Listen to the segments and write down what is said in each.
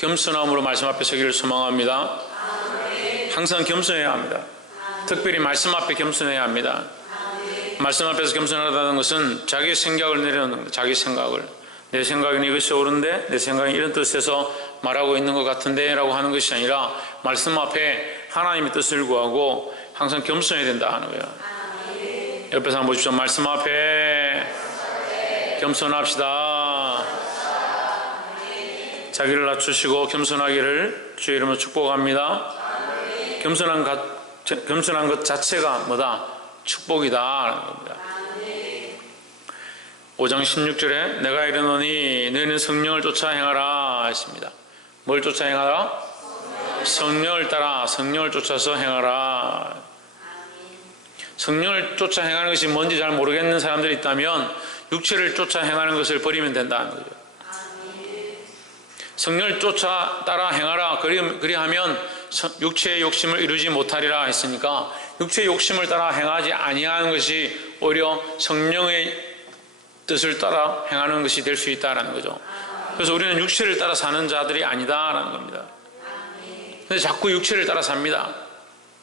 겸손함으로 말씀 앞에 서기를 소망합니다. 항상 겸손해야 합니다. 특별히 말씀 앞에 겸손해야 합니다. 말씀 앞에서 겸손하다는 것은 자기 생각을 내려놓는 겁니다. 자기 생각을. 내 생각에는 이것이 옳은데 내 생각이 이런 뜻에서 말하고 있는 것 같은데 라고 하는 것이 아니라 말씀 앞에 하나님의 뜻을 구하고 항상 겸손해야 된다 하는 거예요. 옆에서 한번 보십시오. 말씀 앞에 겸손합시다. 자기를 낮추시고 겸손하기를 주의 이름으로 축복합니다. 겸손한 것 자체가 뭐다? 축복이다 하는 겁니다. 5장 16절에 내가 이르노니 너희는 성령을 쫓아 행하라 했습니다. 뭘 쫓아 행하라? 성령을 따라 성령을 쫓아서 행하라. 성령을 쫓아 행하는 것이 뭔지 잘 모르겠는 사람들이 있다면 육체를 쫓아 행하는 것을 버리면 된다는 거죠. 성령을 쫓아 따라 행하라. 그리하면 육체의 욕심을 이루지 못하리라 했으니까 육체의 욕심을 따라 행하지 아니하는 것이 오히려 성령의 뜻을 따라 행하는 것이 될 수 있다는 거죠. 그래서 우리는 육체를 따라 사는 자들이 아니다라는 겁니다. 근데 자꾸 육체를 따라 삽니다.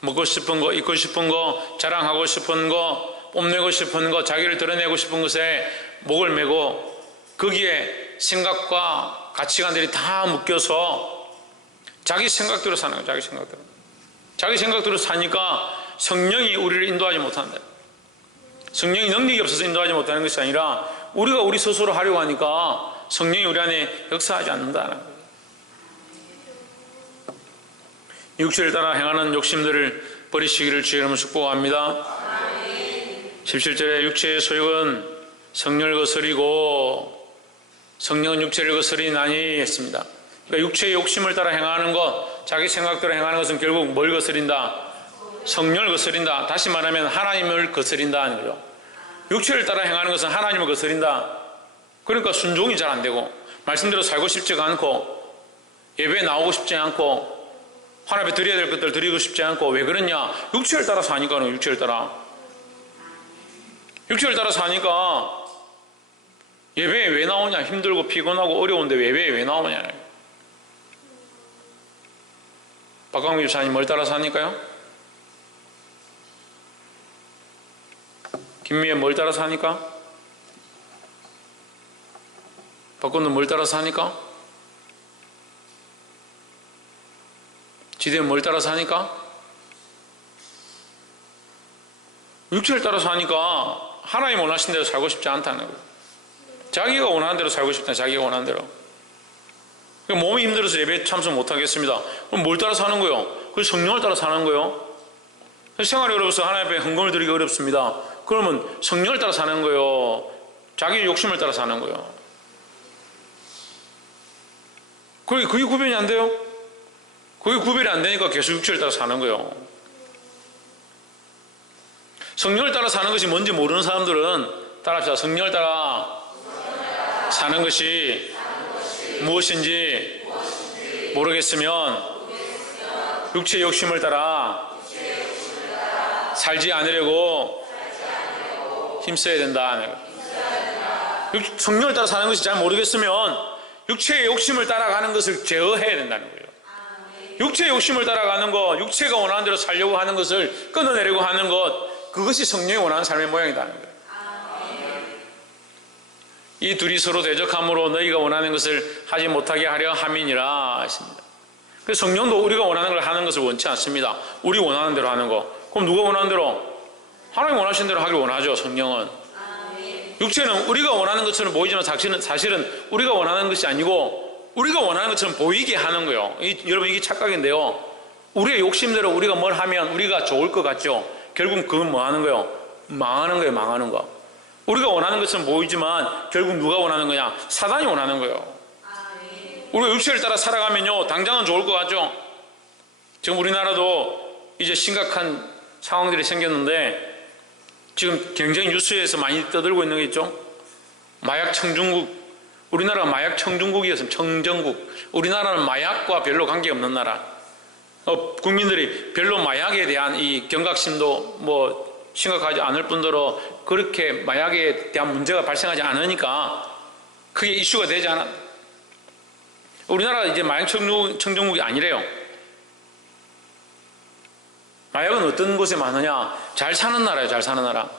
먹고 싶은 거, 입고 싶은 거, 자랑하고 싶은 거, 뽐내고 싶은 거, 자기를 드러내고 싶은 것에 목을 메고 거기에 생각과 가치관들이 다 묶여서 자기 생각대로 사는 거예요. 자기 생각대로. 자기 생각대로 사니까 성령이 우리를 인도하지 못한다. 성령이 능력이 없어서 인도하지 못하는 것이 아니라 우리가 우리 스스로 하려고 하니까 성령이 우리 안에 역사하지 않는다는 거예요. 육체를 따라 행하는 욕심들을 버리시기를 주의 이름으로 축복합니다. 17절에 육체의 소욕은 성령을 거스리고 성령은 육체를 거스리나니 했습니다. 그러니까 육체의 욕심을 따라 행하는 것, 자기 생각대로 행하는 것은 결국 뭘 거스린다? 성령을 거스린다. 다시 말하면 하나님을 거스린다 하는 거죠. 육체를 따라 행하는 것은 하나님을 거스린다. 그러니까 순종이 잘 안 되고 말씀대로 살고 싶지가 않고 예배에 나오고 싶지 않고 하나님 앞에 드려야 될 것들 드리고 싶지 않고 왜 그러냐? 육체를 따라 사니까는 육체를 따라 사니까 예배에 왜 나오냐? 힘들고 피곤하고 어려운데 예배에 왜 나오냐? 박광미 집사님 뭘 따라 사니까요? 김미애 뭘 따라 사니까? 박건도 뭘 따라 사니까? 지대는 뭘 따라 사니까? 육체를 따라 사니까 하나님 원하신 대로 살고 싶지 않다는 거예요. 자기가 원하는 대로 살고 싶다. 자기가 원하는 대로. 몸이 힘들어서 예배에 참석 못하겠습니다. 그럼 뭘 따라 사는 거예요? 그래서 성령을 따라 사는 거예요. 생활이 어려워서 하나님 앞에 헌금을 드리기 어렵습니다. 그러면 성령을 따라 사는 거예요. 자기 욕심을 따라 사는 거예요. 그게 구별이 안 돼요? 그게 구별이 안 되니까 계속 육체를 따라 사는 거예요. 성령을 따라 사는 것이 뭔지 모르는 사람들은 따라합시다. 성령을 따라 사는 것이 무엇인지 모르겠으면 육체의 욕심을 따라 살지 않으려고 힘써야 된다. 성령을 따라 사는 것이 잘 모르겠으면 육체의 욕심을 따라가는 것을 제어해야 된다는 거예요. 육체의 욕심을 따라가는 것, 육체가 원하는 대로 살려고 하는 것을 끊어내려고 하는 것, 그것이 성령이 원하는 삶의 모양이라는 거예요. 이 둘이 서로 대적함으로 너희가 원하는 것을 하지 못하게 하려 함이니라 했습니다. 그래서 성령도 우리가 원하는 걸 하는 것을 원치 않습니다. 우리 원하는 대로 하는 거. 그럼 누가 원하는 대로? 하나님 원하시는 대로 하길 원하죠. 성령은. 육체는 우리가 원하는 것처럼 보이지만 사실은 우리가 원하는 것이 아니고 우리가 원하는 것처럼 보이게 하는 거예요. 여러분 이게 착각인데요. 우리의 욕심대로 우리가 뭘 하면 우리가 좋을 것 같죠. 결국 그건 뭐 하는 거예요? 망하는 거예요. 망하는 거. 우리가 원하는 것처럼 보이지만 결국 누가 원하는 거냐? 사단이 원하는 거예요. 우리가 육체를 따라 살아가면요 당장은 좋을 것 같죠. 지금 우리나라도 이제 심각한 상황들이 생겼는데 지금 굉장히 뉴스에서 많이 떠들고 있는 게 있죠. 마약 청중국. 우리나라가 마약 청중국이었으면 청정국. 우리나라는 마약과 별로 관계없는 나라. 국민들이 별로 마약에 대한 이 경각심도 뭐 심각하지 않을 뿐더러 그렇게 마약에 대한 문제가 발생하지 않으니까 그게 이슈가 되지 않아. 우리나라가 이제 마약 청정국이 아니래요. 마약은 어떤 곳에 많으냐? 잘 사는 나라예요. 잘 사는 나라.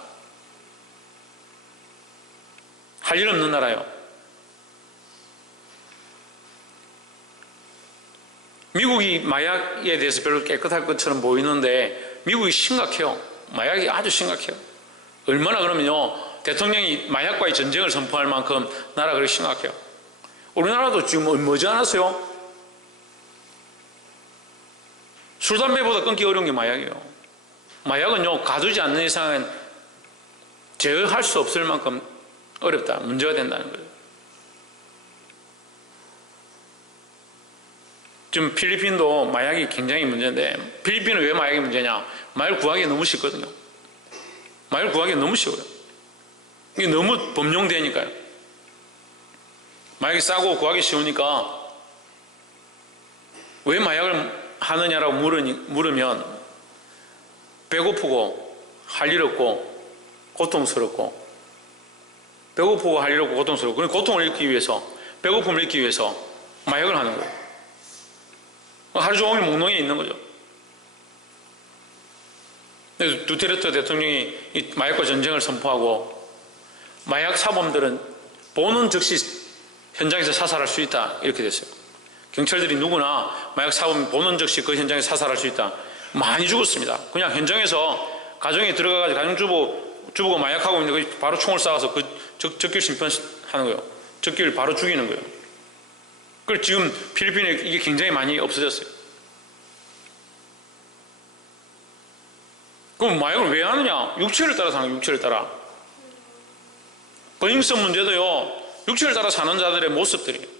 할 일 없는 나라예요. 미국이 마약에 대해서 별로 깨끗할 것처럼 보이는데 미국이 심각해요. 마약이 아주 심각해요. 얼마나 그러면요, 대통령이 마약과의 전쟁을 선포할 만큼 나라가 그렇게 심각해요. 우리나라도 지금 머지 않았어요? 술, 담배보다 끊기 어려운 게 마약이에요. 마약은요, 가두지 않는 이상은 제어할 수 없을 만큼 어렵다, 문제가 된다는 거예요. 지금 필리핀도 마약이 굉장히 문제인데, 필리핀은 왜 마약이 문제냐? 마약을 구하기 너무 쉽거든요. 마약을 구하기 너무 쉬워요. 이게 너무 범용되니까요. 마약이 싸고 구하기 쉬우니까 왜 마약을 하느냐라고 물으면 배고프고 할 일 없고 고통스럽고, 배고프고 할 일 없고 고통스럽고, 그 고통을 잃기 위해서, 배고픔을 잃기 위해서 마약을 하는 거예요. 하루 종일 몽롱해 있는 거죠. 두테르테 대통령이 이 마약과 전쟁을 선포하고, 마약 사범들은 보는 즉시 현장에서 사살할 수 있다, 이렇게 됐어요. 경찰들이 누구나 마약 사범 보는 즉시 그 현장에서 사살할 수 있다. 많이 죽었습니다. 그냥 현장에서 가정에 들어가가지고 가정주부가 마약하고 있는데 바로 총을 쏴서 그 적길 심판하는 거예요. 적길 바로 죽이는 거예요. 그걸 지금 필리핀에 이게 굉장히 많이 없어졌어요. 그럼 마약을 왜 하느냐? 육체를 따라 사는 거예요. 육체를 따라. 버닝썬 문제도요, 육체를 따라 사는 자들의 모습들이에요.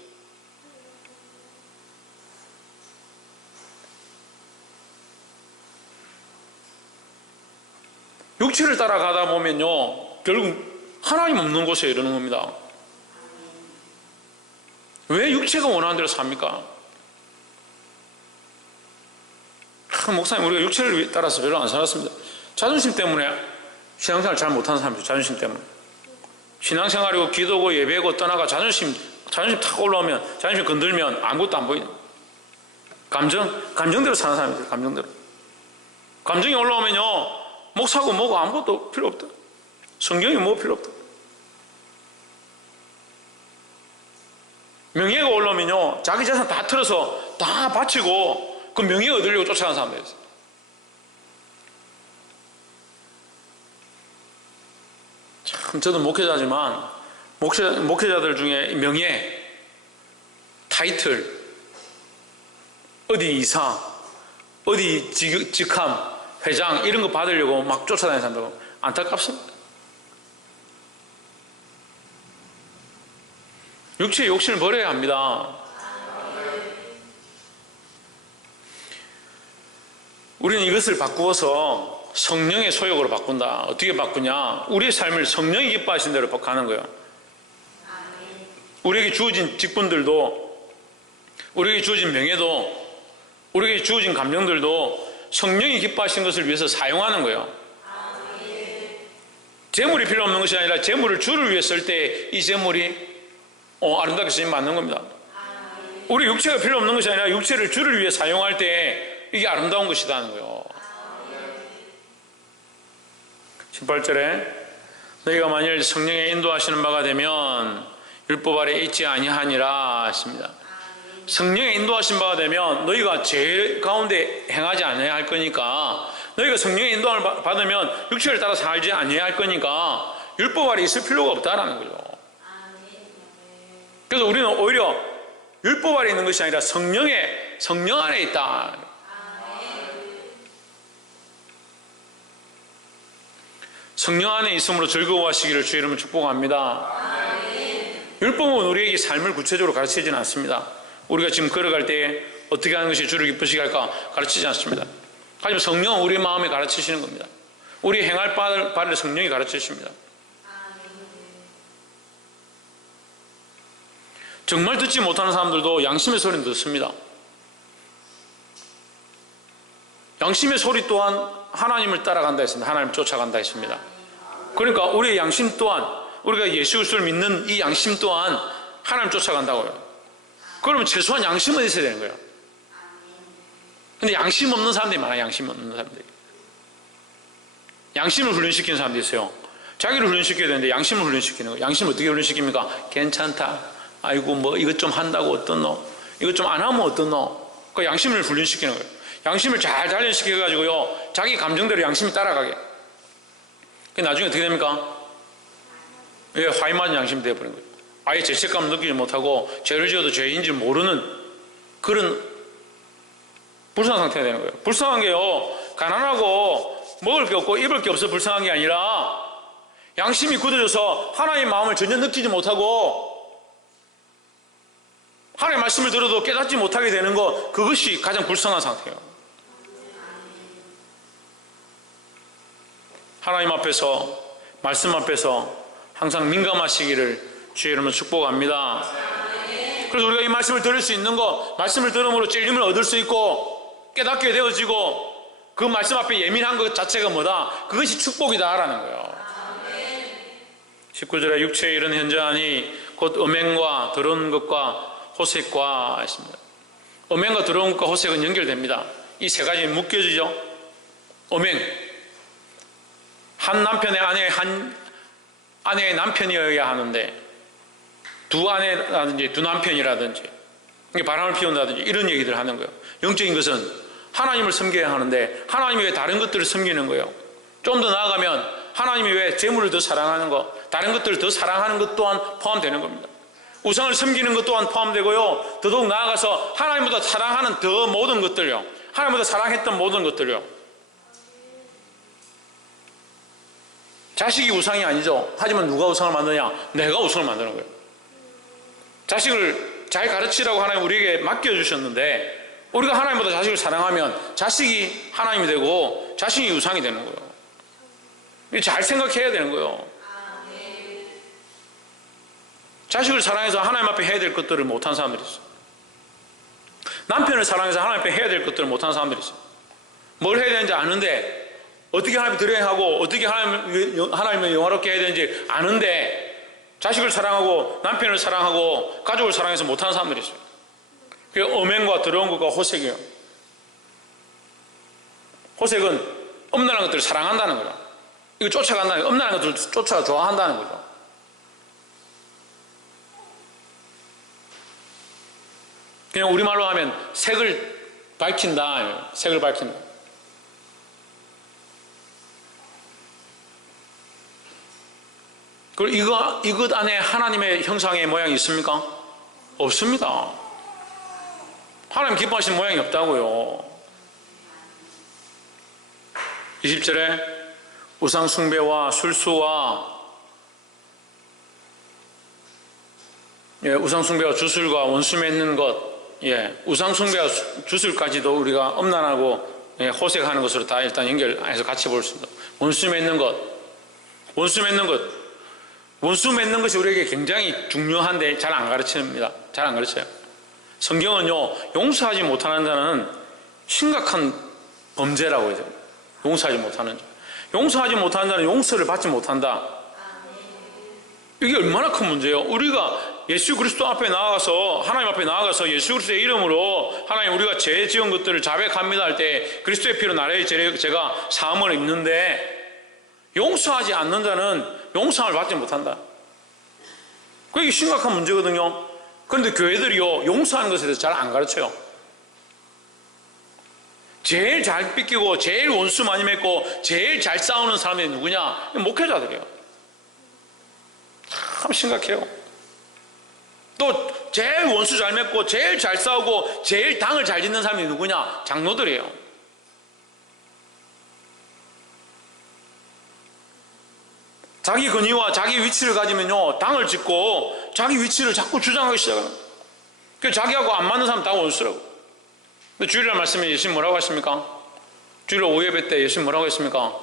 육체를 따라가다 보면요, 결국 하나님 없는 곳에 이르는 겁니다. 왜 육체가 원하는 대로 삽니까? 목사님, 우리가 육체를 따라서 별로 안 살았습니다. 자존심 때문에 신앙생활 잘 못하는 사람이죠. 자존심 때문에. 신앙생활이고 기도고 예배고 떠나가 자존심 탁 올라오면, 자존심 건들면 아무것도 안 보이는. 감정대로 사는 사람이죠. 감정대로. 감정이 올라오면요, 목사고 뭐고 아무것도 필요 없다. 성경이 뭐 필요 없다. 명예가 올라오면요, 자기 재산 다 틀어서 다 바치고 그 명예 얻으려고 쫓아가는 사람들이 있어요. 참, 저도 목회자지만 목회자들 중에 명예, 타이틀, 어디 이사, 어디 직함, 회장 이런 거 받으려고 막 쫓아다니는 사람들 안타깝습니다. 육체의 욕심을 버려야 합니다. 우리는 이것을 바꾸어서 성령의 소욕으로 바꾼다. 어떻게 바꾸냐? 우리의 삶을 성령이 기뻐하신 대로 가는 거예요. 우리에게 주어진 직분들도, 우리에게 주어진 명예도, 우리에게 주어진 감정들도 성령이 기뻐하신 것을 위해서 사용하는 거예요. 재물이 필요 없는 것이 아니라 재물을 주를 위해 쓸 때 이 재물이 아름답게 쓰임 맞는 겁니다. 우리 육체가 필요 없는 것이 아니라 육체를 주를 위해 사용할 때 이게 아름다운 것이다 하는 거예요. 18절에 너희가 만일 성령의 인도하시는 바가 되면 율법 아래 있지 아니하니라 하십니다. 성령의 인도하신 바가 되면 너희가 죄 가운데 행하지 아니해야 할 거니까, 너희가 성령의 인도함을 받으면 육체를 따라 살지 아니해야 할 거니까 율법 아래 있을 필요가 없다라는 거죠. 그래서 우리는 오히려 율법 아래 있는 것이 아니라 성령 안에 있다. 성령 안에 있음으로 즐거워하시기를 주의 이름으로 축복합니다. 율법은 우리에게 삶을 구체적으로 가르치지는 않습니다. 우리가 지금 걸어갈 때 어떻게 하는 것이 주를 기쁘시게 할까 가르치지 않습니다. 하지만 성령은 우리 마음에 가르치시는 겁니다. 우리 행할 바를 성령이 가르치십니다. 정말 듣지 못하는 사람들도 양심의 소리는 듣습니다. 양심의 소리 또한 하나님을 따라간다 했습니다. 하나님을 쫓아간다 했습니다. 그러니까 우리의 양심 또한, 우리가 예수 그리스도를 믿는 이 양심 또한 하나님을 쫓아간다고요. 그러면 최소한 양심은 있어야 되는 거예요. 근데 양심 없는 사람들이 많아요. 양심 없는 사람들이. 양심을 훈련시키는 사람들이 있어요. 자기를 훈련시켜야 되는데 양심을 훈련시키는 거예요. 양심을 어떻게 훈련시킵니까? 괜찮다. 아이고 뭐 이것 좀 한다고 어떻노? 이것 좀 안 하면 어떻노? 그 양심을 훈련시키는 거예요. 양심을 잘 단련시켜가지고요, 자기 감정대로 양심이 따라가게. 그 나중에 어떻게 됩니까? 예, 화이만 양심이 되어버린 거예요. 아예 죄책감을 느끼지 못하고 죄를 지어도 죄인지 모르는 그런 불쌍한 상태가 되는 거예요. 불쌍한 게요, 가난하고 먹을 게 없고 입을 게 없어 불쌍한 게 아니라 양심이 굳어져서 하나님의 마음을 전혀 느끼지 못하고 하나님의 말씀을 들어도 깨닫지 못하게 되는 것, 그것이 가장 불쌍한 상태예요. 하나님 앞에서, 말씀 앞에서 항상 민감하시기를 주의 이름으로 축복합니다. 그래서 우리가 이 말씀을 들을 수 있는 것, 말씀을 들음으로 찔림을 얻을 수 있고 깨닫게 되어지고 그 말씀 앞에 예민한 것 자체가 뭐다? 그것이 축복이다라는 거예요. 19절에 육체에 이른 현저하니 곧 음행과 더러운 것과 호색과 했습니다. 음행과 더러운 것과 호색은 연결됩니다. 이 세 가지 묶여지죠. 음행, 한 남편의 아내의 남편이어야 하는데 두 아내라든지 두 남편이라든지 바람을 피운다든지 이런 얘기들 하는 거예요. 영적인 것은 하나님을 섬겨야 하는데 하나님이 왜 다른 것들을 섬기는 거예요? 좀 더 나아가면 하나님이 왜 재물을 더 사랑하는 거, 다른 것들을 더 사랑하는 것 또한 포함되는 겁니다. 우상을 섬기는 것 또한 포함되고요, 더더욱 나아가서 하나님보다 사랑하는 더 모든 것들요, 하나님보다 사랑했던 모든 것들요. 자식이 우상이 아니죠. 하지만 누가 우상을 만드냐? 내가 우상을 만드는 거예요. 자식을 잘 가르치라고 하나님 우리에게 맡겨주셨는데 우리가 하나님보다 자식을 사랑하면 자식이 하나님이 되고 자식이 우상이 되는 거예요. 잘 생각해야 되는 거예요. 자식을 사랑해서 하나님 앞에 해야 될 것들을 못한 사람들이 있어요. 남편을 사랑해서 하나님 앞에 해야 될 것들을 못한 사람들이 있어요. 뭘 해야 되는지 아는데 어떻게 하나님 드려야 하고 어떻게 하나님을 영화롭게 해야 되는지 아는데 자식을 사랑하고 남편을 사랑하고 가족을 사랑해서 못하는 사람들이 있어요. 그게 음행과 더러운 것과 호색이에요. 호색은 음란한 것들을 사랑한다는 거죠. 이거 쫓아간다는 거예요. 음란한 것들을 쫓아 좋아한다는 거죠. 그냥 우리말로 하면 색을 밝힌다. 색을 밝힌다. 그리고 이것 안에 하나님의 형상의 모양이 있습니까? 없습니다. 하나님 기뻐하시는 모양이 없다고요. 20절에 우상 숭배와 술수와 우상 숭배와 주술과 원수 맺는 것, 우상 숭배와 주술까지도 우리가 음란하고 호색하는 것으로 다 일단 연결해서 같이 볼 수 있습니다. 원수 맺는 것, 원수 맺는 것이 우리에게 굉장히 중요한데 잘 안 가르칩니다. 잘 안 가르쳐요. 성경은요, 용서하지 못하는 자는 심각한 범죄라고 해요. 용서하지 못하는 자. 용서하지 못하는 자는 용서를 받지 못한다. 이게 얼마나 큰 문제예요. 우리가 예수 그리스도 앞에 나아가서, 하나님 앞에 나아가서 예수 그리스도의 이름으로 하나님 우리가 죄 지은 것들을 자백합니다 할 때 그리스도의 피로 나라의 죄가 사함을 입는데 용서하지 않는 자는 용서를 받지 못한다. 그게 심각한 문제거든요. 그런데 교회들이요, 용서하는 것에 대해서 잘 안 가르쳐요. 제일 잘 삐끼고 제일 원수 많이 맺고 제일 잘 싸우는 사람이 누구냐? 목회자들이에요. 참 심각해요. 또 제일 원수 잘 맺고 제일 잘 싸우고 제일 당을 잘 짓는 사람이 누구냐? 장로들이에요. 자기 권위와 자기 위치를 가지면요, 당을 짓고 자기 위치를 자꾸 주장하기 시작합니다. 그래서 자기하고 안 맞는 사람 다 원수라고. 근데 주일날 말씀에 예수님 뭐라고 하십니까? 주일날 오예배 때 예수님 뭐라고 했습니까?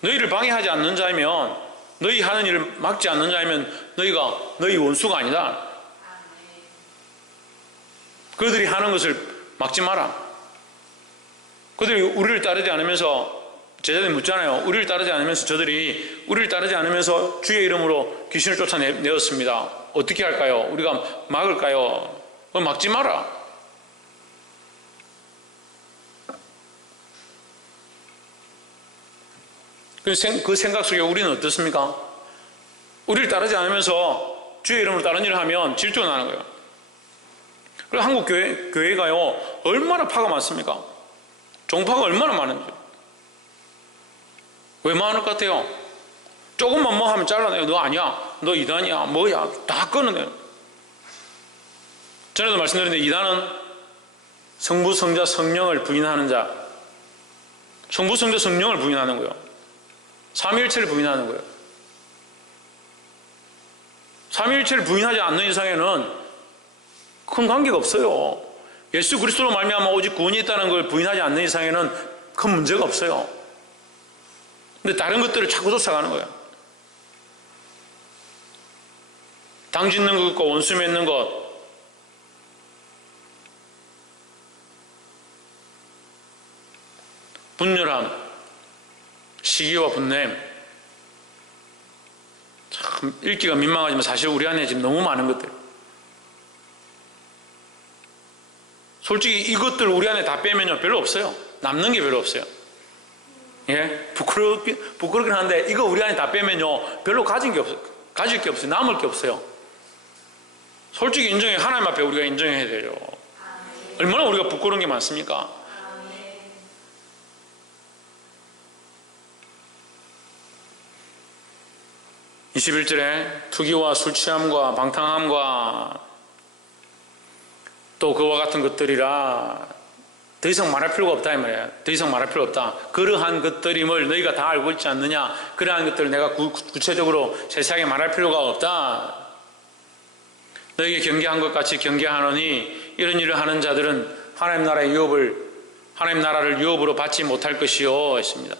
너희를 방해하지 않는 자이면, 너희 하는 일을 막지 않는 자이면 너희가 너희 원수가 아니다. 그들이 하는 것을 막지 마라. 그들이 우리를 따르지 않으면서, 제자들이 묻잖아요. 우리를 따르지 않으면서, 저들이 우리를 따르지 않으면서 주의 이름으로 귀신을 쫓아내었습니다. 어떻게 할까요? 우리가 막을까요? 막지 마라. 그 생각 속에 우리는 어떻습니까? 우리를 따르지 않으면서 주의 이름으로 다른 일을 하면 질투가 나는 거예요. 그리고 한국 교회가요, 얼마나 파가 많습니까? 종파가 얼마나 많은지. 왜 많을 것 같아요? 조금만 뭐 하면 잘라내요. 너 아니야. 너 이단이야. 뭐야. 다 끊어내요. 전에도 말씀드렸는데 이단은 성부, 성자, 성령을 부인하는 자. 성부, 성자, 성령을 부인하는 거예요. 삼위일체를 부인하는 거예요. 삼위일체를 부인하지 않는 이상에는 큰 관계가 없어요. 예수 그리스도로 말미암아 오직 구원이 있다는 걸 부인하지 않는 이상에는 큰 문제가 없어요. 근데 다른 것들을 자꾸 쫓아가는 거예요. 당 짓는 것과 원수 맺는 것, 분열함, 시기와 분냄, 참 읽기가 민망하지만 사실 우리 안에 지금 너무 많은 것들. 솔직히 이것들 우리 안에 다 빼면요 별로 없어요. 남는 게 별로 없어요. 예, 부끄럽긴 한데 이거 우리 안에 다 빼면요 별로 가질 게 없어요. 남을 게 없어요. 솔직히 인정해. 하나님 앞에 우리가 인정해야 돼요. 얼마나 우리가 부끄러운 게 많습니까? 21절에 투기와 술 취함과 방탕함과 또 그와 같은 것들이라 더 이상 말할 필요가 없다 이 말이에요. 더 이상 말할 필요 없다. 그러한 것들임을 너희가 다 알고 있지 않느냐. 그러한 것들을 내가 구체적으로 세세하게 말할 필요가 없다. 너희에게 경계한 것 같이 경계하노니 이런 일을 하는 자들은 하나님 나라를 유업으로 받지 못할 것이요 했습니다.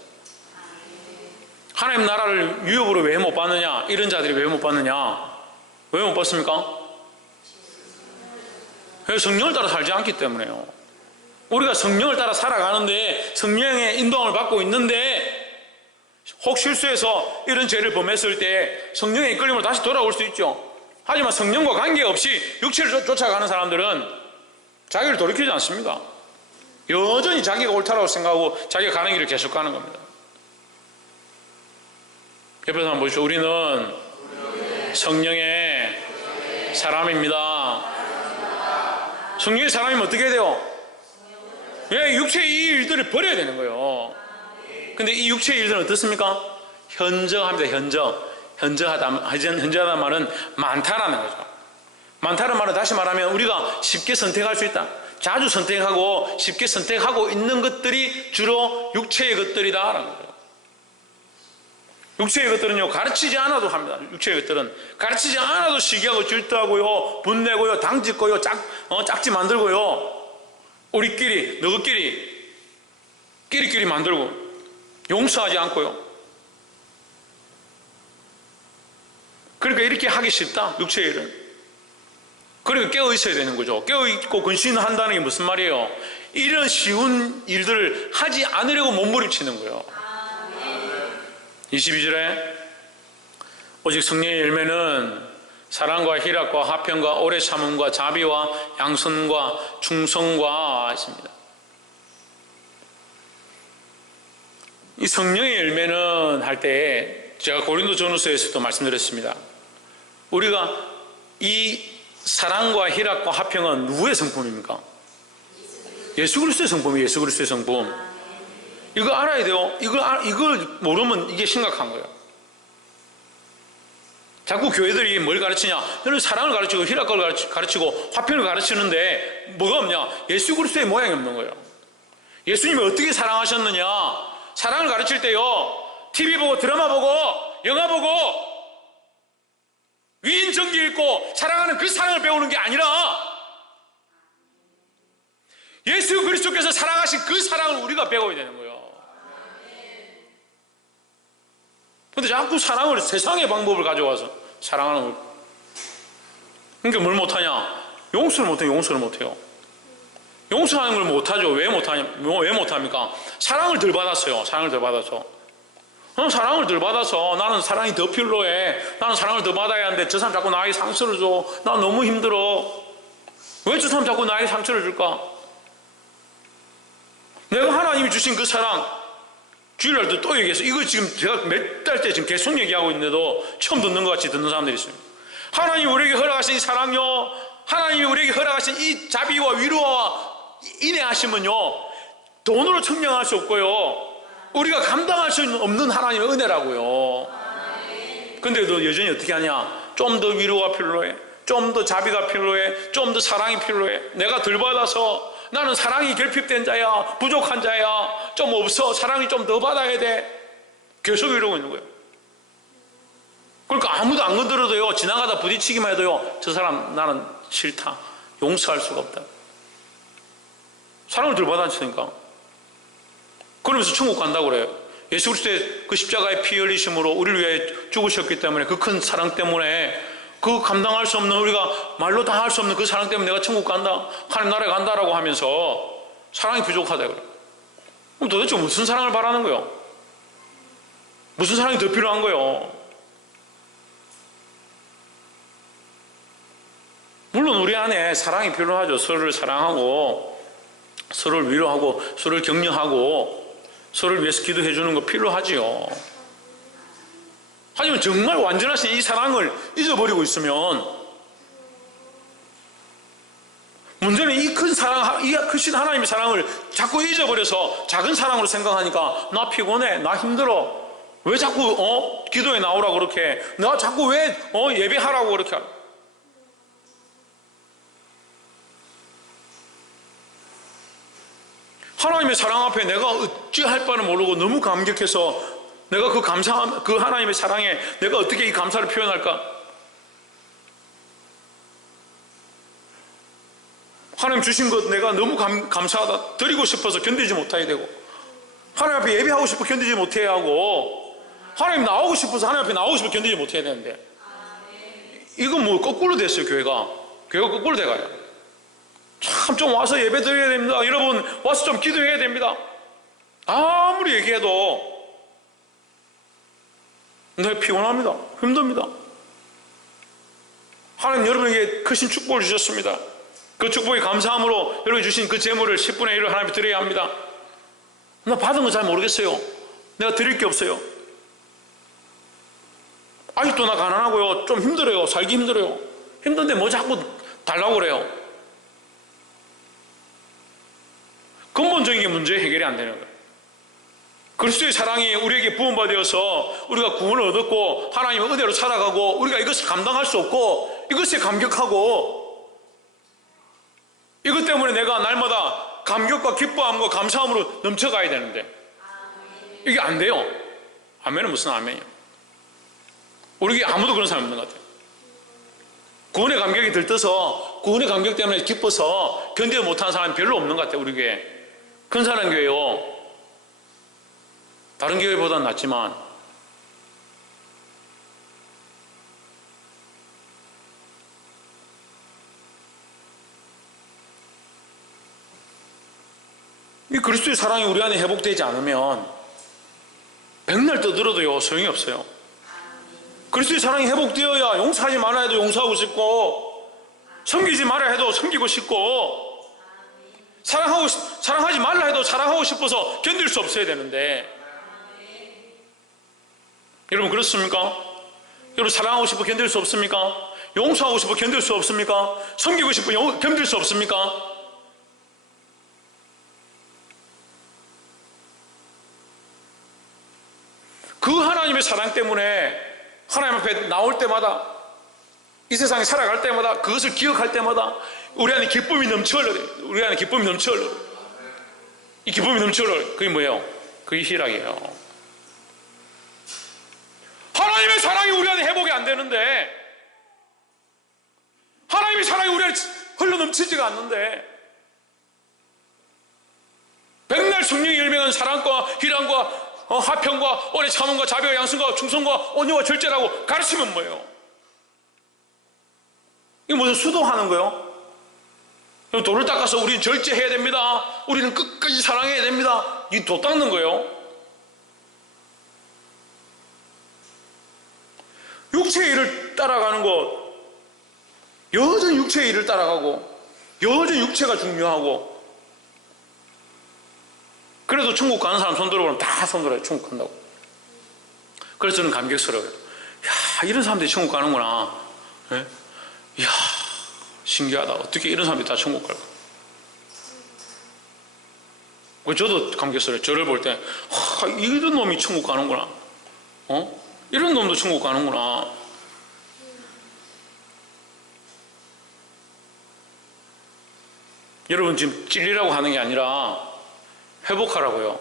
하나님 나라를 유업으로 왜 못 받느냐? 이런 자들이 왜 못 받느냐? 왜 못 받습니까? 성령을 따라 살지 않기 때문에요. 우리가 성령을 따라 살아가는데 성령의 인도함을 받고 있는데 혹 실수해서 이런 죄를 범했을 때 성령의 이끌림으로 다시 돌아올 수 있죠. 하지만 성령과 관계없이 육체를 쫓아가는 사람들은 자기를 돌이키지 않습니다. 여전히 자기가 옳다라고 생각하고 자기가 가는 길을 계속 가는 겁니다. 옆에서 한번 보시죠. 우리는 성령의 사람입니다. 성령의 사람이면 어떻게 해야 돼요? 예, 육체의 이 일들을 버려야 되는 거예요. 근데 이 육체의 일들은 어떻습니까? 현저합니다. 현저하다는 말은 많다라는 거죠. 많다는 말은 다시 말하면 우리가 쉽게 선택할 수 있다. 자주 선택하고 쉽게 선택하고 있는 것들이 주로 육체의 것들이다라는 거죠. 육체의 것들은요 가르치지 않아도 합니다. 육체의 것들은 가르치지 않아도 시기하고 질투하고요, 분내고요, 당짓고요, 짝지 만들고요, 우리끼리 끼리끼리 만들고 용서하지 않고요. 그러니까 이렇게 하기 쉽다. 육체의 일은. 그러니까 깨어 있어야 되는 거죠. 깨어 있고 근신한다는 게 무슨 말이에요? 이런 쉬운 일들을 하지 않으려고 몸부림치는 거예요. 22절에 오직 성령의 열매는 사랑과 희락과 화평과 오래 참음과 자비와 양선과 충성과 있습니다. 이 성령의 열매는 할 때 제가 고린도전후서에서도 말씀드렸습니다. 우리가 이 사랑과 희락과 화평은 누구의 성품입니까? 예수 그리스도의 성품이에요. 예수 그리스도의 성품. 이거 알아야 돼요. 이걸 모르면 이게 심각한 거예요. 자꾸 교회들이 뭘 가르치냐? 너는 사랑을 가르치고 희락을 가르치고 화평을 가르치는데 뭐가 없냐? 예수 그리스도의 모양이 없는 거예요. 예수님이 어떻게 사랑하셨느냐? 사랑을 가르칠 때요, TV 보고 드라마 보고 영화 보고 위인 전기 읽고 사랑하는 그 사랑을 배우는 게 아니라 예수 그리스도께서 사랑하신 그 사랑을 우리가 배워야 되는 거예요. 근데 자꾸 사랑을 세상의 방법을 가져와서 사랑하는 걸. 그러니까 뭘 못하냐? 용서를 못해요. 용서하는 걸 못하죠. 왜 못합니까? 사랑을 덜 받았어요. 사랑을 덜 받아서. 사랑을 덜 받아서 나는 사랑이 더 필요해. 나는 사랑을 더 받아야 하는데 저 사람 자꾸 나에게 상처를 줘. 나 너무 힘들어. 왜 저 사람 자꾸 나에게 상처를 줄까? 내가 하나님이 주신 그 사랑, 주일날도 또 얘기해서 이거 지금 제가 몇 달째 지금 계속 얘기하고 있는데도 처음 듣는 것 같이 듣는 사람들이 있어요. 하나님이 우리에게 허락하신 이 사랑요, 하나님이 우리에게 허락하신 이 자비와 위로와 인내하심은요, 돈으로 측량할 수 없고요, 우리가 감당할 수 없는 하나님의 은혜라고요. 근데 너 여전히 어떻게 하냐? 좀 더 위로가 필요해, 좀 더 자비가 필요해, 좀 더 사랑이 필요해. 내가 덜 받아서 나는 사랑이 결핍된 자야, 부족한 자야, 좀 없어, 사랑이 좀 더 받아야 돼. 계속 이러고 있는 거예요. 그러니까 아무도 안 건드려도요, 지나가다 부딪히기만 해도요, 저 사람 나는 싫다, 용서할 수가 없다. 사랑을 덜 받았으니까. 그러면서 천국 간다고 그래요. 예수 그리스도의 그 십자가의 피 흘리심으로 우리를 위해 죽으셨기 때문에, 그 큰 사랑 때문에, 그 감당할 수 없는, 우리가 말로 다 할 수 없는 그 사랑 때문에 내가 천국 간다, 하나님 나라에 간다라고 하면서 사랑이 부족하다 그래요. 그럼 도대체 무슨 사랑을 바라는 거예요? 무슨 사랑이 더 필요한 거예요? 물론 우리 안에 사랑이 필요하죠. 서로를 사랑하고, 서로를 위로하고, 서로를 격려하고, 서로를 위해서 기도해 주는 거 필요하지요. 하지만 정말 완전하신 이 사랑을 잊어버리고 있으면, 문제는 이 큰 사랑, 이 크신 하나님의 사랑을 자꾸 잊어버려서 작은 사랑으로 생각하니까 나 피곤해, 나 힘들어, 왜 자꾸 기도에 나오라고 그렇게, 나 자꾸 왜 예배하라고 그렇게 하라. 하나님의 사랑 앞에 내가 어찌할 바를 모르고 너무 감격해서 내가 그 하나님의 사랑에 내가 어떻게 이 감사를 표현할까? 하나님 주신 것 내가 너무 감사하다, 드리고 싶어서 견디지 못하게 되고, 하나님 앞에 예배하고 싶어 견디지 못해야 하고, 하나님 나오고 싶어서 하나님 앞에 나오고 싶어 견디지 못해야 되는데, 이건 뭐 거꾸로 됐어요. 교회가 거꾸로 돼가요. 참 좀 와서 예배 드려야 됩니다, 여러분 와서 좀 기도해야 됩니다, 아무리 얘기해도 네, 피곤합니다, 힘듭니다. 하나님 여러분에게 크신 축복을 주셨습니다. 그 축복에 감사함으로 여러분이 주신 그 재물을 10분의 1을 하나님께 드려야 합니다. 나 받은 거 잘 모르겠어요. 내가 드릴 게 없어요. 아직도 나 가난하고요, 좀 힘들어요, 살기 힘들어요. 힘든데 뭐 자꾸 달라고 그래요. 근본적인 게 문제 해결이 안 되는 거예요. 그리스도의 사랑이 우리에게 부음받아서 우리가 구원을 얻었고 하나님의 은혜로 살아가고, 우리가 이것을 감당할 수 없고 이것에 감격하고, 이것 때문에 내가 날마다 감격과 기뻐함과 감사함으로 넘쳐가야 되는데 이게 안 돼요. 아멘은 무슨 아멘이에요? 우리에게 아무도 그런 사람 없는 것 같아요. 구원의 감격이 들떠서 구원의 감격 때문에 기뻐서 견디지 못하는 사람이 별로 없는 것 같아요. 우리 교회 큰 사랑 교회요, 다른 교회보다는 낫지만 이 그리스도의 사랑이 우리 안에 회복되지 않으면 백날 떠들어도요 소용이 없어요. 그리스도의 사랑이 회복되어야 용서하지 말아야 해도 용서하고 싶고, 섬기지 말아야 해도 섬기고 싶고, 사랑하지 말라 해도 사랑하고 싶어서 견딜 수 없어야 되는데, 여러분 그렇습니까? 여러분 사랑하고 싶어 견딜 수 없습니까? 용서하고 싶어 견딜 수 없습니까? 섬기고 싶어 견딜 수 없습니까? 그 하나님의 사랑 때문에 하나님 앞에 나올 때마다, 이 세상에 살아갈 때마다, 그것을 기억할 때마다 우리 안에 기쁨이 넘쳐 흘러요. 우리 안에 기쁨이 넘쳐 흘러요. 이 기쁨이 넘쳐 흘러요. 그게 뭐예요? 그게 희락이에요. 하나님의 사랑이 우리 안에 회복이 안 되는데, 하나님의 사랑이 우리 안에 흘러 넘치지가 않는데, 백날 성령이 열매한 사랑과 희락과 화평과 오래 참음과 자비와 양선과 충성과 온유와 절제라고 가르치면 뭐예요? 이거 무슨 수도하는 거예요? 돌을 닦아서 우리는 절제해야 됩니다, 우리는 끝까지 사랑해야 됩니다, 이 도 닦는 거예요? 육체의 일을 따라가는 것, 여전히 육체의 일을 따라가고 여전히 육체가 중요하고, 그래도 천국 가는 사람 손 들어보면 다 손 들어요. 천국 간다고. 그래서 저는 감격스러워요. 야, 이런 사람들이 천국 가는구나. 네? 이야, 신기하다. 어떻게 이런 사람들이 다 천국 갈까? 저도 감격스러워요. 저를 볼 때, 이런 놈이 천국 가는구나. 이런 놈도 천국 가는구나. 여러분, 지금 찔리라고 하는 게 아니라 회복하라고요.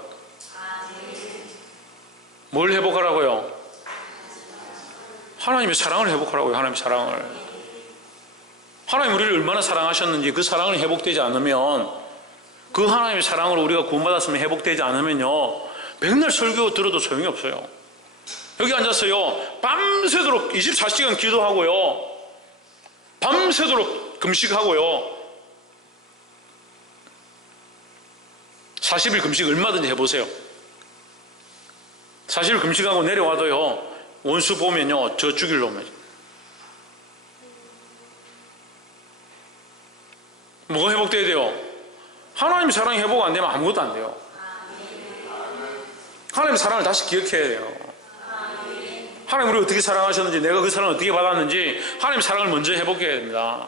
뭘 회복하라고요? 하나님의 사랑을 회복하라고요. 하나님의 사랑을. 하나님 우리를 얼마나 사랑하셨는지 그 사랑을 회복되지 않으면, 그 하나님의 사랑으로 우리가 구원받았으면 회복되지 않으면요, 맨날 설교 들어도 소용이 없어요. 여기 앉았어요. 밤새도록 24시간 기도하고요, 밤새도록 금식하고요, 40일 금식 얼마든지 해보세요. 40일 금식하고 내려와도요, 원수 보면요, 저 죽일 놈이에요. 뭐가 회복돼야 돼요? 하나님의 사랑이 회복 안 되면 아무것도 안 돼요. 하나님의 사랑을 다시 기억해야 돼요. 하나님 우리 어떻게 사랑하셨는지, 내가 그 사랑을 어떻게 받았는지, 하나님의 사랑을 먼저 회복해야 됩니다.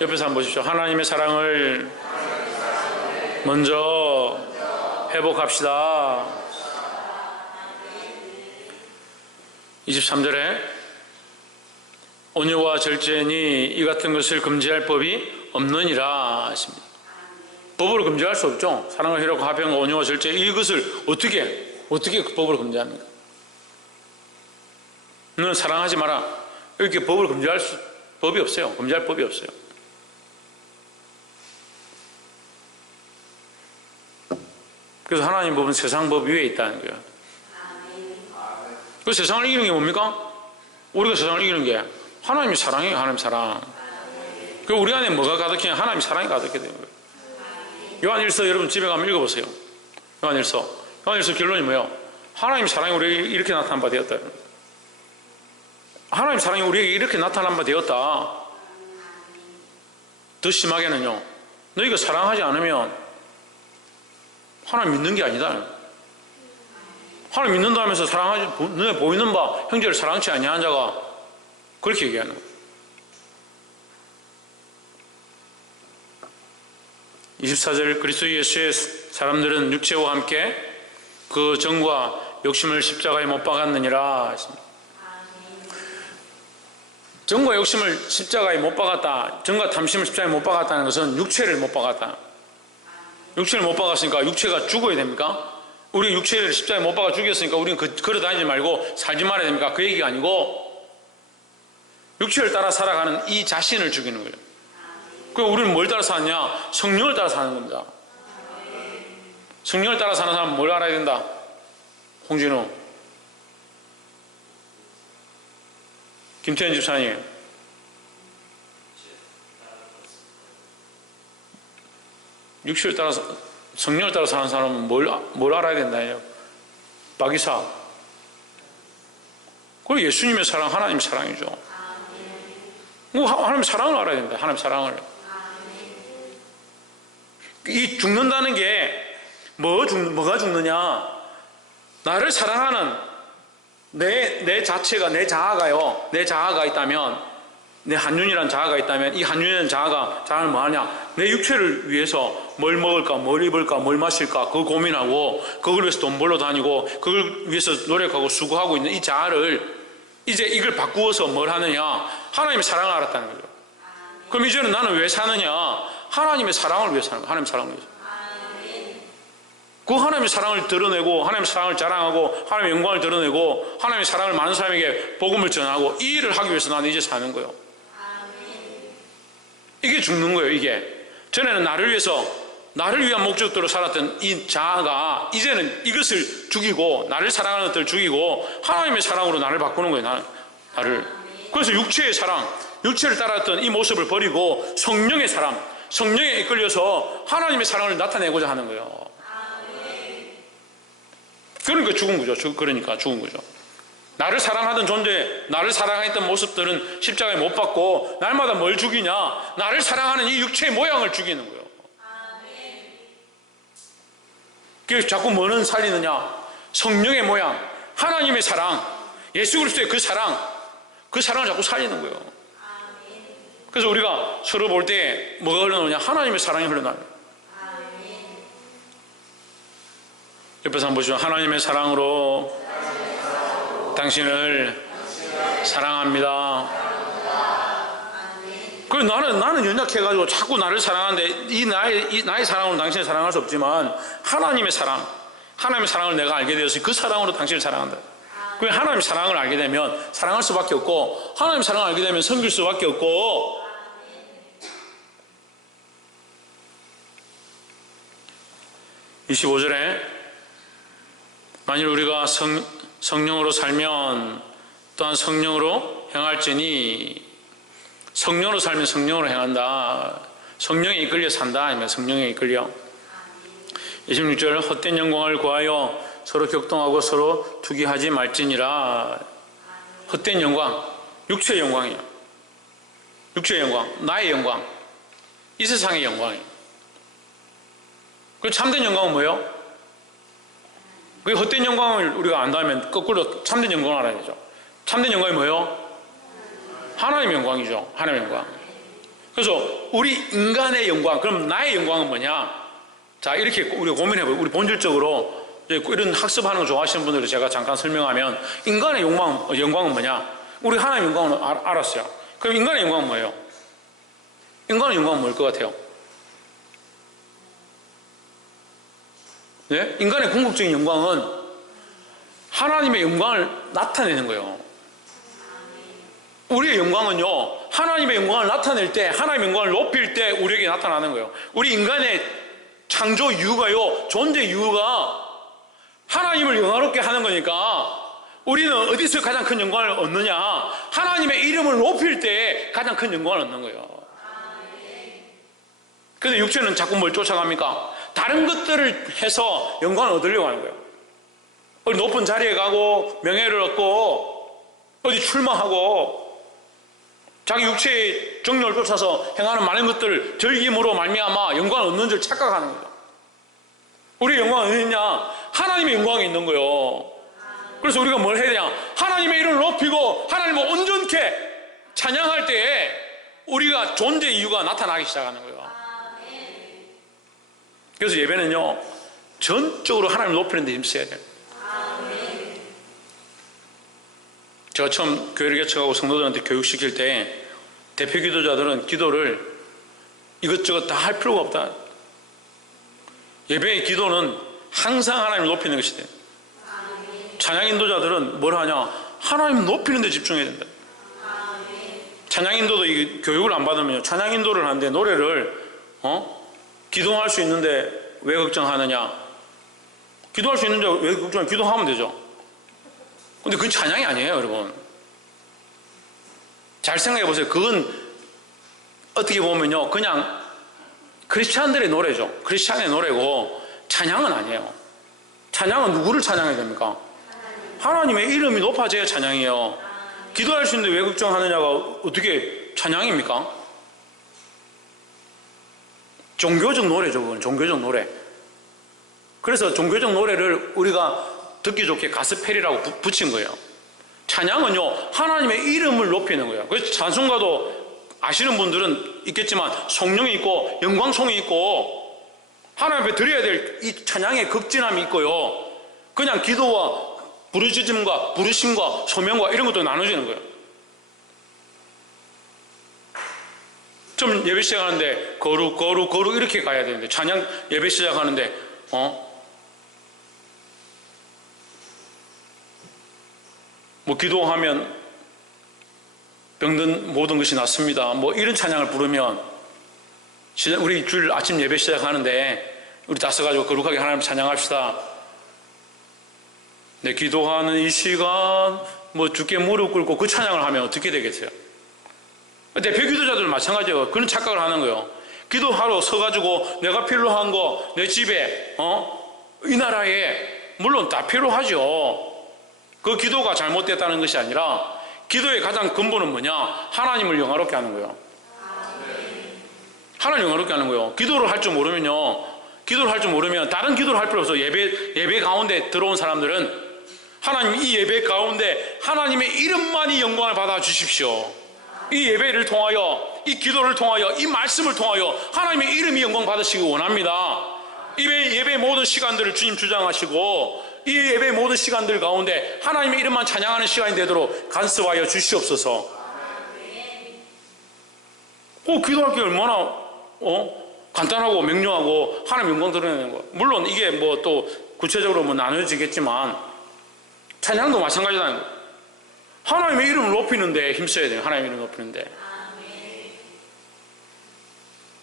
옆에서 한번 보십시오. 하나님의 사랑을 먼저 회복합시다. 23절에 온유와 절제니 이 같은 것을 금지할 법이 없느니라 하십니다. 법으로 금지할 수 없죠. 사랑을 희락고 화평과 온유와 절제, 이것을 어떻게 법으로 금지합니까? 너는 사랑하지 마라, 이렇게 법으로 금지할 법이 없어요. 금지할 법이 없어요. 그래서 하나님 법은 세상 법 위에 있다는 거예요. 그 세상을 이기는 게 뭡니까? 우리가 세상을 이기는 게 하나님의 사랑이에요. 하나님 사랑. 그 우리 안에 뭐가 가득해? 하나님의 사랑이 가득해 되는 거예요. 요한일서 여러분 집에 가면 읽어보세요. 요한일서 결론이 뭐예요? 하나님의 사랑이 우리에게 이렇게 나타난 바 되었다. 하나님의 사랑이 우리에게 이렇게 나타난 바 되었다. 더 심하게는요, 너희가 사랑하지 않으면 하나님 믿는 게 아니다. 하나님 믿는다 하면서 사랑하지, 눈에 보이는 바 형제를 사랑치 아니하는 자가, 그렇게 얘기하는 거예요. 24절, 그리스도 예수의 사람들은 육체와 함께 그 정과 욕심을 십자가에 못 박았느니라 했습니다. 정과 욕심을 십자가에 못 박았다, 정과 탐심을 십자가에 못 박았다는 것은 육체를 못 박았다. 육체를 못 박았으니까 육체가 죽어야 됩니까? 우리 육체를 십자가에 못 박아 죽였으니까 우리는 걸어 다니지 말고 살지 말아야 됩니까? 그 얘기가 아니고, 육체를 따라 살아가는 이 자신을 죽이는 거예요. 그럼 우리는 뭘 따라 사느냐? 성령을 따라 사는 겁니다. 성령을 따라 사는 사람은 뭘 알아야 된다? 홍진우, 김태현 집사님, 육체를 따라서, 성령을 따라 사는 사람은 뭘 알아야 된다요? 박이사. 그리고 예수님의 사랑, 하나님의 사랑이죠. 하나님의 사랑을 알아야 된다. 하나님의 사랑을. 이 죽는다는 게 뭐가 죽느냐? 나를 사랑하는 내 자체가, 내 자아가요, 내 자아가 있다면, 내 한윤이라는 자아가 있다면, 이 한윤이라는 자아는 뭐 하냐? 내 육체를 위해서 뭘 먹을까, 뭘 입을까, 뭘 마실까, 그거 고민하고, 그걸 위해서 돈 벌러 다니고, 그걸 위해서 노력하고 수고하고 있는 이 자아를, 이제 이걸 바꾸어서 뭘 하느냐? 하나님의 사랑을 알았다는 거죠. 그럼 이제는 나는 왜 사느냐? 하나님의 사랑을 위해서 사는 거예요. 하나님의 사랑을 위해서. 그 하나님의 사랑을 드러내고, 하나님의 사랑을 자랑하고, 하나님의 영광을 드러내고, 하나님의 사랑을 많은 사람에게 복음을 전하고, 이 일을 하기 위해서 나는 이제 사는 거예요. 이게 죽는 거예요. 이게 전에는 나를 위한 목적대로 살았던 이 자아가 이제는 이것을 죽이고, 나를 사랑하는 것들을 죽이고 하나님의 사랑으로 나를 바꾸는 거예요. 나를. 그래서 육체의 사랑, 육체를 따랐던 이 모습을 버리고 성령의 사랑, 성령에 이끌려서 하나님의 사랑을 나타내고자 하는 거예요. 그러니까 죽은 거죠. 나를 사랑하던 존재, 나를 사랑했던 모습들은 십자가에 못 박고 날마다 뭘 죽이냐? 나를 사랑하는 이 육체의 모양을 죽이는 거예요. 그래서 자꾸 뭐는 살리느냐? 성령의 모양, 하나님의 사랑, 예수 그리스도의 그 사랑을 자꾸 살리는 거예요. 그래서 우리가 서로 볼 때 뭐가 흘러나오냐? 하나님의 사랑이 흘러나와요. 옆에서 한번 보시죠. 하나님의 사랑으로 당신을 사랑합니다. 그리고 나는 연약해가지고 자꾸 나를 사랑하는데 이 나의 사랑으로 당신을 사랑할 수 없지만 하나님의 사랑을 내가 알게 되어서 그 사랑으로 당신을 사랑한다. 그 하나님의 사랑을 알게 되면 사랑할 수밖에 없고, 하나님의 사랑을 알게 되면 섬길 수밖에 없고. 25절에 만일 우리가 성령으로 살면 또한 성령으로 행할지니, 성령으로 살면 성령으로 행한다. 성령에 이끌려 산다. 아니면 성령에 이끌려. 26절 헛된 영광을 구하여 서로 격동하고 서로 투기하지 말지니라. 헛된 영광, 육체의 영광이에요. 육체의 영광, 나의 영광, 이 세상의 영광이에요. 그 참된 영광은 뭐예요? 그 헛된 영광을 우리가 안다면 거꾸로 참된 영광을 알아야 되죠. 참된 영광이 뭐예요? 하나님의 영광이죠. 하나님의 영광. 그래서 우리 인간의 영광, 그럼 나의 영광은 뭐냐? 자, 이렇게 우리가 고민해봐요. 우리 본질적으로 이런 학습하는 거 좋아하시는 분들을 제가 잠깐 설명하면, 인간의 영광은 뭐냐? 우리 하나님의 영광은 알았어요. 그럼 인간의 영광은 뭐예요? 인간의 영광은 뭐일 것 같아요? 네? 인간의 궁극적인 영광은 하나님의 영광을 나타내는 거예요. 우리의 영광은요, 하나님의 영광을 나타낼 때, 하나님의 영광을 높일 때 우리에게 나타나는 거예요. 우리 인간의 창조 이유가요, 존재 이유가 하나님을 영화롭게 하는 거니까, 우리는 어디서 가장 큰 영광을 얻느냐? 하나님의 이름을 높일 때 가장 큰 영광을 얻는 거예요. 그런데 육체는 자꾸 뭘 쫓아갑니까? 다른 것들을 해서 영광을 얻으려고 하는 거예요. 어디 높은 자리에 가고 명예를 얻고 어디 출마하고 자기 육체의 정욕을 쫓아서 행하는 많은 것들을 즐김으로 말미암아 영광을 얻는 줄 착각하는 거예요. 우리의 영광은 어디 있냐? 하나님의 영광이 있는 거예요. 그래서 우리가 뭘 해야 되냐? 하나님의 이름을 높이고 하나님을 온전케 찬양할 때에 우리가 존재 이유가 나타나기 시작하는 거예요. 그래서 예배는요, 전적으로 하나님을 높이는 데 힘써야 돼요. 제가 처음 교회를 개척하고 성도들한테 교육시킬 때 대표 기도자들은 기도를 이것저것 다 할 필요가 없다. 예배의 기도는 항상 하나님을 높이는 것이 돼요. 찬양 인도자들은 뭘 하냐? 하나님을 높이는 데 집중해야 된다. 찬양 인도도 이 교육을 안 받으면 찬양 인도를 하는데 노래를 기도할 수 있는데 왜 걱정하느냐? 기도할 수 있는데 왜 걱정하냐? 기도하면 되죠. 근데 그건 찬양이 아니에요, 여러분. 잘 생각해 보세요. 그건 어떻게 보면요, 그냥 크리스찬들의 노래죠. 크리스찬의 노래고 찬양은 아니에요. 찬양은 누구를 찬양해야 됩니까? 하나님의 이름이 높아져야 찬양이에요. 기도할 수 있는데 왜 걱정하느냐가 어떻게 찬양입니까? 종교적 노래죠, 그건. 종교적 노래. 그래서 종교적 노래를 우리가 듣기 좋게 가스펠이라고 붙인 거예요. 찬양은요, 하나님의 이름을 높이는 거예요. 그래서 찬송가도 아시는 분들은 있겠지만 성령이 있고 영광송이 있고 하나님 앞에 드려야 될 이 찬양의 극진함이 있고요, 그냥 기도와 부르짖음과 부르심과 소명과 이런 것도 나눠지는 거예요. 좀 예배 시작하는데 거룩 이렇게 가야 되는데, 찬양 예배 시작하는데 뭐 기도하면 병든 모든 것이 낫습니다, 뭐 이런 찬양을 부르면, 우리 주일 아침 예배 시작하는데 우리 다 써가지고 거룩하게 하나님 찬양합시다. 네, 기도하는 이 시간 뭐 주께 무릎 꿇고 그 찬양을 하면 어떻게 되겠어요? 대표 기도자들은 마찬가지예요. 그런 착각을 하는 거예요. 기도하러 서가지고 내가 필요한 거 내 집에 이 나라에 물론 다 필요하죠. 그 기도가 잘못됐다는 것이 아니라 기도의 가장 근본은 뭐냐? 하나님을 영화롭게 하는 거예요. 하나님을 영화롭게 하는 거예요. 기도를 할 줄 모르면 다른 기도를 할 필요 없어. 예배 가운데 들어온 사람들은 하나님, 이 예배 가운데 하나님의 이름만이 영광을 받아 주십시오. 이 예배를 통하여, 이 기도를 통하여, 이 말씀을 통하여 하나님의 이름이 영광 받으시기 원합니다. 예배 모든 시간들을 주님 주장하시고 이 예배 모든 시간들 가운데 하나님의 이름만 찬양하는 시간이 되도록 간섭하여 주시옵소서. 기도할 게 얼마나 간단하고 명료하고 하나님 영광 드러내는 거. 물론 이게 뭐 또 구체적으로 뭐 나눠지겠지만 찬양도 마찬가지다. 하나님의 이름을 높이는데 힘써야 돼요. 하나님의 이름을 높이는데.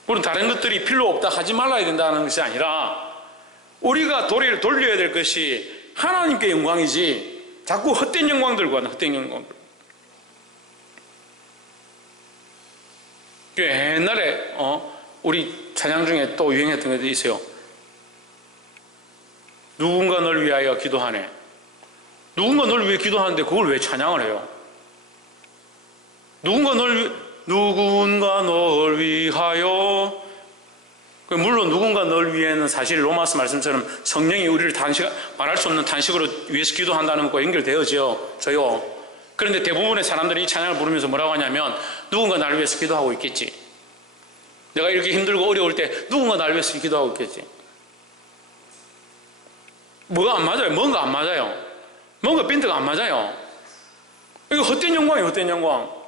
물론 다른 것들이 필요 없다, 하지 말아야 된다는 것이 아니라 우리가 도리를 돌려야 될 것이 하나님께 영광이지 자꾸 헛된 영광 들고 하는 헛된 영광들. 옛날에 우리 찬양 중에 또 유행했던 것도 있어요. 누군가 널 위하여 기도하네. 누군가 널 위해 기도하는데 그걸 왜 찬양을 해요? 누군가 널 위하여. 물론 누군가 널 위해는 사실 로마서 말씀처럼 성령이 우리를 말할 수 없는 탄식으로 위해서 기도한다는 것과 연결되어져요. 그런데 대부분의 사람들이 이 찬양을 부르면서 뭐라고 하냐면 누군가 나를 위해서 기도하고 있겠지. 내가 이렇게 힘들고 어려울 때 누군가 나를 위해서 기도하고 있겠지. 뭐가 안 맞아요? 뭔가 안 맞아요. 뭔가 빈트가 안 맞아요. 이거 헛된 영광이에요. 헛된 영광.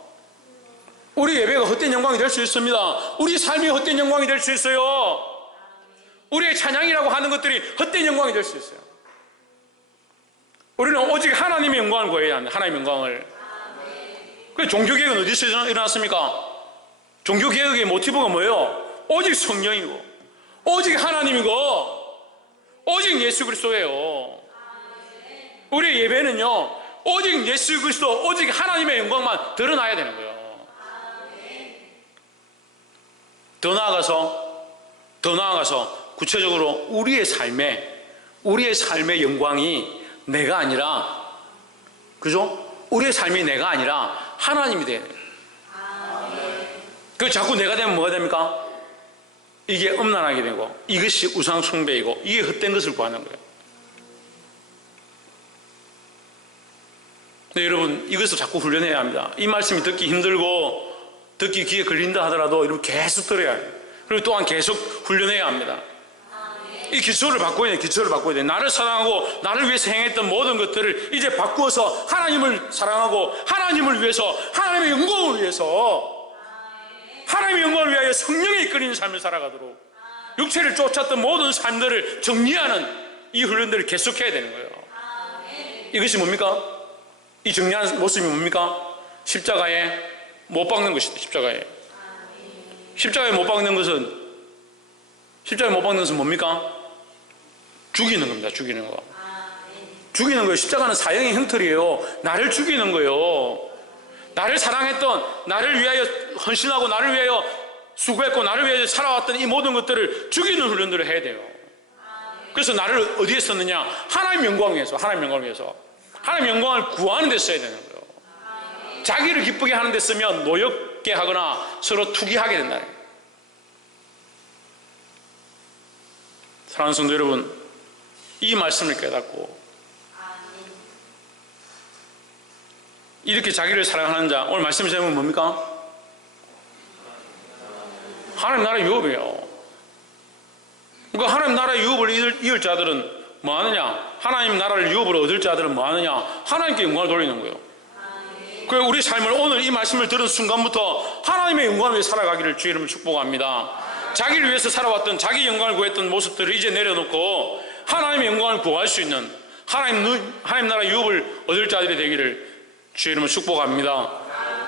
우리 예배가 헛된 영광이 될 수 있습니다. 우리 삶이 헛된 영광이 될 수 있어요. 우리의 찬양이라고 하는 것들이 헛된 영광이 될 수 있어요. 우리는 오직 하나님의 영광을 구해야 합니다. 하나님의 영광을. 그 종교개혁은 어디서 일어났습니까? 종교개혁의 모티브가 뭐예요? 오직 성령이고 오직 하나님이고 오직 예수 그리스도예요. 우리의 예배는요 오직 예수 그리스도, 오직 하나님의 영광만 드러나야 되는 거예요. 더 나아가서 구체적으로 우리의 삶의 영광이 내가 아니라, 그죠? 우리의 삶이 내가 아니라 하나님이 돼야 돼요. 그 자꾸 내가 되면 뭐가 됩니까? 이게 음란하게 되고 이것이 우상 숭배이고 이게 헛된 것을 구하는 거예요. 근데 여러분, 이것을 자꾸 훈련해야 합니다. 이 말씀이 듣기 힘들고 듣기 귀에 걸린다 하더라도 여러분 계속 들어야 해요. 그리고 또한 계속 훈련해야 합니다. 이 기초를 바꿔야 돼요. 나를 사랑하고 나를 위해서 행했던 모든 것들을 이제 바꾸어서 하나님을 사랑하고 하나님을 위해서, 하나님의 영광을 위해서, 하나님의 영광을 위하여 성령에 이끌리는 삶을 살아가도록 육체를 쫓았던 모든 삶들을 정리하는 이 훈련들을 계속해야 되는 거예요. 이것이 뭡니까? 이 정리하는 모습이 뭡니까? 십자가에 못 박는 것이다. 십자가에 못 박는 것은 뭡니까? 죽이는 겁니다. 죽이는 거예요. 십자가는 사형의 형틀이에요. 나를 죽이는 거예요. 나를 사랑했던, 나를 위하여 헌신하고 나를 위하여 수고했고 나를 위하여 살아왔던 이 모든 것들을 죽이는 훈련들을 해야 돼요. 그래서 나를 어디에 썼느냐? 하나님 영광을 위해서 하나님 영광을 구하는 데 써야 되는 거예요. 자기를 기쁘게 하는 데 쓰면 노엽게 하거나 서로 투기하게 된다는 거예요. 사랑하는 성도 여러분, 이 말씀을 깨닫고 이렇게 자기를 사랑하는 자, 오늘 말씀 제목은 뭡니까? 하나님 나라 유업이에요. 그러니까 하나님 나라의 유업을 이을 자들은 뭐 하느냐? 하나님 나라를 유업으로 얻을 자들은 뭐 하느냐? 하나님께 영광을 돌리는 거예요. 그래서 우리 삶을 오늘 이 말씀을 들은 순간부터 하나님의 영광을 위해 살아가기를 주의 이름으로 축복합니다. 자기를 위해서 살아왔던, 자기 영광을 구했던 모습들을 이제 내려놓고 하나님의 영광을 구할 수 있는 하나님 나라 유업을 얻을 자들이 되기를 주의 이름으로 축복합니다.